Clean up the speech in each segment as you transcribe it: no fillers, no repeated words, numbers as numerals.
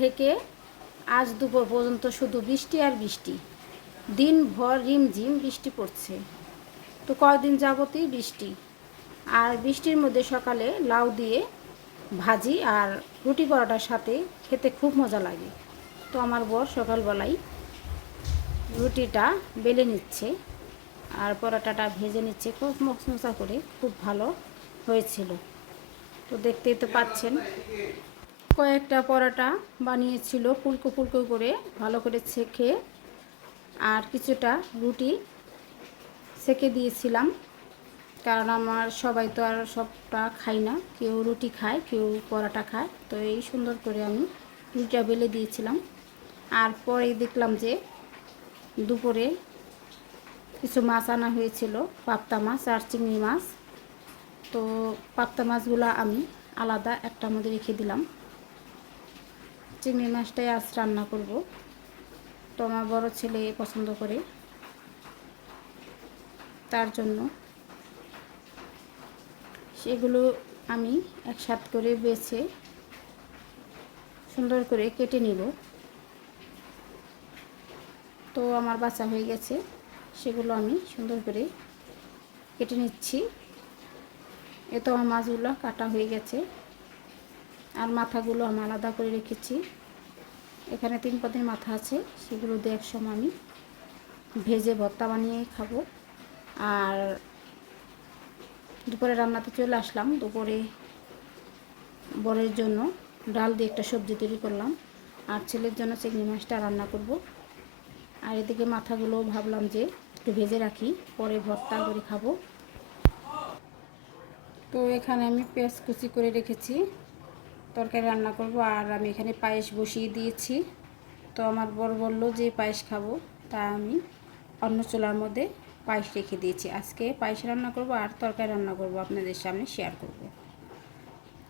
থেকে আজ দুপুর পর্যন্ত শুধু বৃষ্টি আর বৃষ্টি, দিনভর রিমঝিম বৃষ্টি পড়ছে। তো কয়দিন যাবতই বৃষ্টি, আর বৃষ্টির মধ্যে সকালে লাউ দিয়ে ভাজি আর রুটি পরোটার সাথে খেতে খুব মজা লাগে। তো আমার বর সকালবেলায় রুটিটা বেলে নিচ্ছে আর পরোটাটা ভেজে নিচ্ছে খুব মচমচা করে, খুব ভালো হয়েছিল। তো দেখতেই তো পাচ্ছেন, কয়েকটা পরোটা বানিয়েছিল ফুলকো ফুলকো করে, ভালো করে ছেঁকে, আর কিছুটা রুটি সেঁকে দিয়েছিলাম, কারণ আমার সবাই তো আর সবটা খাই না, কেউ রুটি খায় কেউ পরোটা খায়। তো এই সুন্দর করে আমি রুটিটা বেলে দিয়েছিলাম। আর পরে দেখলাম যে দুপুরে কিছু মাছ আনা হয়েছিল, পাবদা মাছ আর চিংড়ি মাছ। তো পাবদা মাছগুলো আমি আলাদা একটা মধ্যে রেখে দিলাম, চিংড়ি মাছটাই আজ রান্না করব। তো আমার বড় ছেলে পছন্দ করে, তার জন্য সেগুলো আমি একসাথে করে বেছে সুন্দর করে কেটে নিব। তো আমার বাছা হয়ে গেছে, সেগুলো আমি সুন্দর করে কেটে নিচ্ছি। এ তো আমার মাছগুলো কাটা হয়ে গেছে, আর মাথাগুলো আমি আলাদা করে রেখেছি। এখানে 3 পদের মাথা আছে, সেগুলো দিয়ে একসময় আমি ভেজে ভর্তা বানিয়ে খাবো। আর দুপুরে রান্নাতে চলে আসলাম। দুপুরে বরের জন্য ডাল দিয়ে একটা সবজি তৈরি করলাম, আর ছেলের জন্য চিংড়ি মাছটা রান্না করব। আর এদিকে মাথাগুলো ভাবলাম যে একটু ভেজে রাখি, পরে ভর্তা করে খাবো। তো এখানে আমি পেঁয়াজ কুচি করে রেখেছি, তরকারি রান্না করব। আর আমি এখানে পায়েস বসিয়ে দিয়েছি। তো আমার বর বলল যে পায়েস খাবো, তা আমি অন্য চুলার মধ্যে পায়েস রেখে দিয়েছি। আজকে পায়েস রান্না করব আর তরকারি রান্না করব, আপনাদের সামনে শেয়ার করব।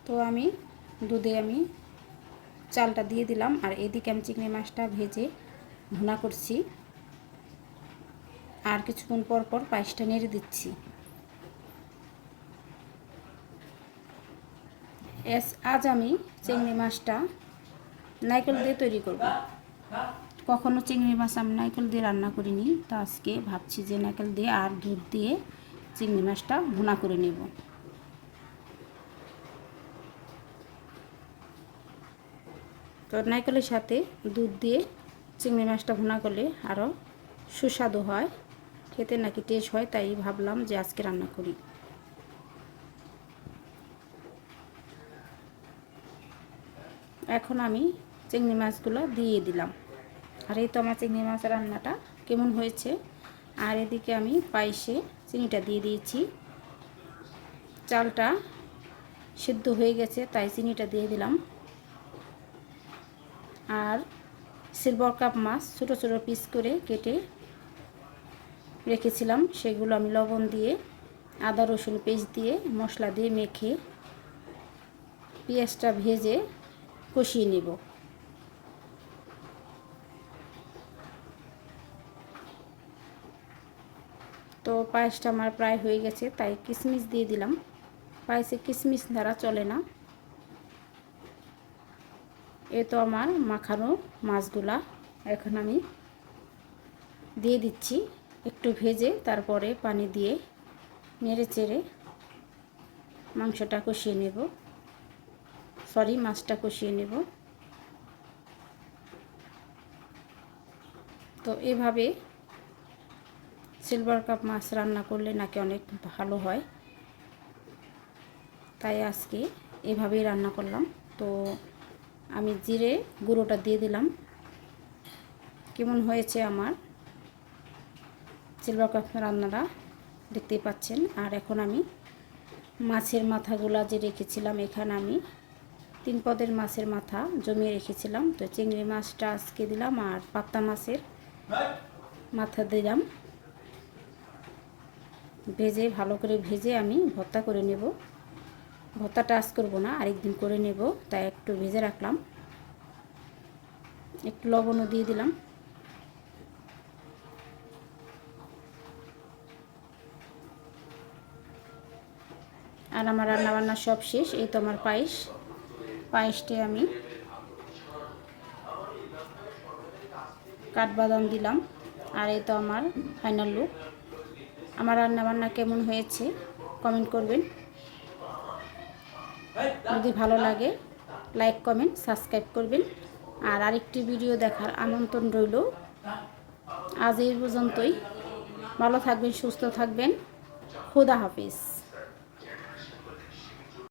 তো আমি দুধে আমি চালটা দিয়ে দিলাম, আর এদিকে আমি চিংড়ি মাছটা ভেজে ভুনা করছি, আর কিছুক্ষণ পর পর পায়েসটা নেড়ে দিচ্ছি। আজ আমি চিংড়ি মাছটা নারকেল দিয়ে তৈরি করব। কখনো চিংড়ি মাছ আমি নারকেল দিয়ে রান্না করিনি, তো আজকে ভাবছি যে নারকেল দিয়ে আর দুধ দিয়ে চিংড়ি মাছটা ভুনা করে নেব। তো নারকেলের সাথে দুধ দিয়ে চিংড়ি মাছটা ভুনা করলে আরও সুস্বাদু হয়, খেতে নাকি টেস্ট হয়, তাই ভাবলাম যে আজকে রান্না করি। এখন আমি চিংড়ি মাছগুলো দিয়ে দিলাম, আর এই তো আমার চিংড়ি মাছ রান্নাটা কেমন হয়েছে। আর এদিকে আমি পায়েসে চিনিটা দিয়ে দিয়েছি, চালটা সিদ্ধ হয়ে গেছে তাই চিনিটা দিয়ে দিলাম। আর সিলভার কাপ মাছ ছোটো ছোটো পিস করে কেটে রেখেছিলাম, সেগুলো আমি লবণ দিয়ে আদা রসুন পেস্ট দিয়ে মশলা দিয়ে মেখে পেঁয়াজটা ভেজে কষিয়ে নেব। তো পায়েসটা আমার প্রায় হয়ে গেছে, তাই কিশমিশ দিয়ে দিলাম। পায়েসে কিশমিশ ছাড়া চলে না। এ তো আমার মাখানো মাছগুলা এখন আমি দিয়ে দিচ্ছি, একটু ভেজে তারপরে পানি দিয়ে নেড়ে চেড়ে মাংসটা কষিয়ে নেব, মাছটা কষিয়ে নেব। তো এভাবে সিলভার কাপ মাছ রান্না করলে নাকি অনেক ভালো হয়, তাই আজকে এভাবেই রান্না করলাম। তো আমি জিরে গুঁড়োটা দিয়ে দিলাম। কেমন হয়েছে আমার সিলভার কাপ রান্নাটা দেখতেই পাচ্ছেন। আর এখন আমি মাছের মাথাগুলো যে রেখেছিলাম, এখানে আমি 3 পদের মাছের মাথা জমিয়ে রেখেছিলাম। তো চিংড়ি মাছটা আজকে দিলাম, আর পাবদা মাছের মাথা দিলাম। ভেজে ভালো করে ভেজে আমি ভর্তা করে নেব। ভর্তাটা আজ করবো না, আরেকদিন করে নেব, তাই একটু ভেজে রাখলাম। একটু লবণও দিয়ে দিলাম। আর আমার রান্নাবান্না সব শেষ। এই তো আমার পায়েসটি আমি কাঠবাদাম দিলাম। আর এই তো আমার ফাইনাল লুক। আমার রান্নাবান্না কেমন হয়েছে কমেন্ট করবেন। যদি ভালো লাগে লাইক কমেন্ট সাবস্ক্রাইব করবেন। আর আরেকটি ভিডিও দেখার আমন্ত্রণ রইল। আজ এই পর্যন্তই। ভালো থাকবেন, সুস্থ থাকবেন। খোদা হাফিজ।